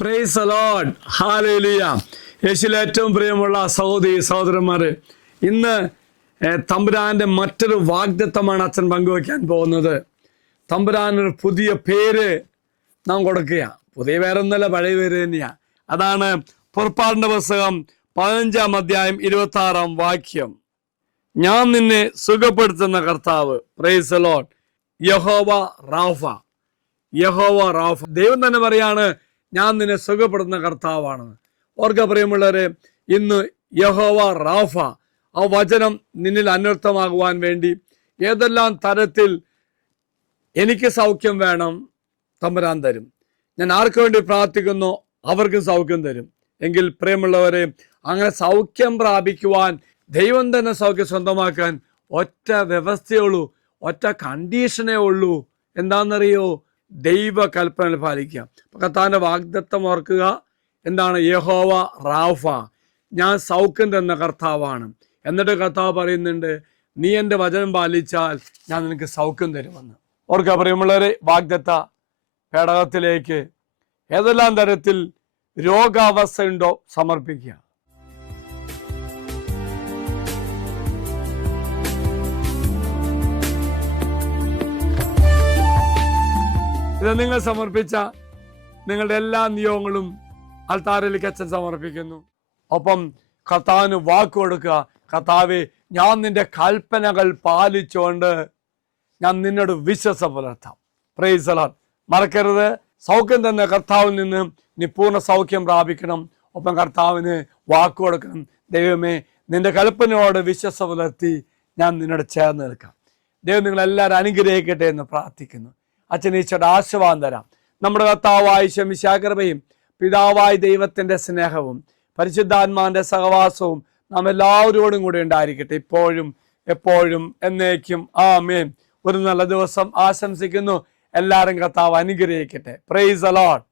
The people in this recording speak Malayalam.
Praise the Lord, hallelujah. യേശുവിൽ ഏറ്റവും പ്രിയമുള്ള സഹോദരന്മാരെ, ഇന്ന് തമ്പുരാന്റെ മറ്റൊരു വാഗ്ദത്തമാണ് അച്ഛൻ പങ്കുവയ്ക്കാൻ പോകുന്നത്. തമ്പുരാനൊരു പുതിയ പേര് നാം കൊടുക്കുക. പുതിയ പേരൊന്നല്ല, പഴയ പേര് തന്നെയാ. അതാണ് പുറപ്പാടിന്റെ പുസ്തകം 15-ാം അധ്യായം 26-ാം വാക്യം. ഞാൻ നിന്നെ സുഖപ്പെടുത്തുന്ന കർത്താവ്. Praise the Lord. യഹോവ റാഫ. യഹോവ റാഫ. ദൈവം തന്നെ പറയാണ്, ഞാൻ നിന്നെ സുഖപ്പെടുത്തുന്ന കർത്താവാണ്. ഓർക്ക പ്രിയമുള്ളവരെ, ഇന്ന് യഹോവ റാഫ ആ വചനം നിന്നിൽ അന്വർത്ഥമാകുവാൻ വേണ്ടി ഏതെല്ലാം തരത്തിൽ എനിക്ക് സൗഖ്യം വേണം, തമ്പുരാൻ തരും. ഞാൻ ആർക്ക് വേണ്ടി പ്രാർത്ഥിക്കുന്നോ അവർക്കും സൗഖ്യം തരും. എങ്കിൽ പ്രിയമുള്ളവരെ, അങ്ങനെ സൗഖ്യം പ്രാപിക്കുവാൻ, ദൈവം തന്നെ സൗഖ്യം സ്വന്തമാക്കാൻ ഒറ്റ വ്യവസ്ഥയേ ഉള്ളൂ, ഒറ്റ കണ്ടീഷനേ ഉള്ളൂ. എന്താണെന്നറിയോ? ദൈവ കൽപ്പന പാലിക്കുക. കർത്താവിന്റെ വാഗ്ദത്തം ഓർക്കുക. എന്താണ്? യഹോവ റാഫ, ഞാൻ സൗഖ്യം തന്ന കർത്താവാണ്. എന്നിട്ട് കർത്താവ് പറയുന്നുണ്ട്, നീ എൻ്റെ വചനം പാലിച്ചാൽ ഞാൻ നിനക്ക് സൗഖ്യം തരുമെന്ന്. ഓർക്കുക പ്രിയമുള്ളവരെ, വാഗ്ദത്ത പേടകത്തിലേക്ക് ഏതെല്ലാം തരത്തിൽ രോഗാവസ്ഥ ഉണ്ടോ സമർപ്പിക്കുക. ഇത് നിങ്ങൾ സമർപ്പിച്ച നിങ്ങളുടെ എല്ലാ നിയോഗങ്ങളും അൾത്താരയിലേക്ക് അച്ഛൻ സമർപ്പിക്കുന്നു. ഒപ്പം കർത്താവിന് വാക്ക് കൊടുക്കുക. കർത്താവേ, ഞാൻ നിന്റെ കൽപ്പനകൾ പാലിച്ചുകൊണ്ട് ഞാൻ നിന്നോട് വിശ്വാസം പുലർത്താം. Praise the Lord. മറക്കരുത്, സൗഖ്യം തന്ന കർത്താവിൽ നിന്ന് നീ പൂർണ്ണ സൗഖ്യം പ്രാപിക്കണം. ഒപ്പം കർത്താവിന് വാക്ക് കൊടുക്കണം. ദൈവമേ, നിന്റെ കൽപ്പനയോട് വിശ്വാസം പുലർത്തി ഞാൻ നിന്നോട് ചേർന്ന് നിൽക്കാം. ദൈവം നിങ്ങളെല്ലാവരും അനുഗ്രഹിക്കട്ടെ എന്ന് പ്രാർത്ഥിക്കുന്നു. അച്ഛൻ ഈശോയുടെ ആശീർവാദം തരാം. നമ്മുടെ കർത്താവായ മിശിഹായുടെ പിതാവായ ദൈവത്തിന്റെ സ്നേഹവും പരിശുദ്ധാത്മാവിന്റെ സഹവാസവും നാം എല്ലാവരോടും കൂടെ ഉണ്ടായിരിക്കട്ടെ, ഇപ്പോഴും എപ്പോഴും എന്നേക്കും. ആമേൻ. ഒരു നല്ല ദിവസം ആശംസിക്കുന്നു. എല്ലാവരും കർത്താവ് അനുഗ്രഹിക്കട്ടെ. Praise the Lord.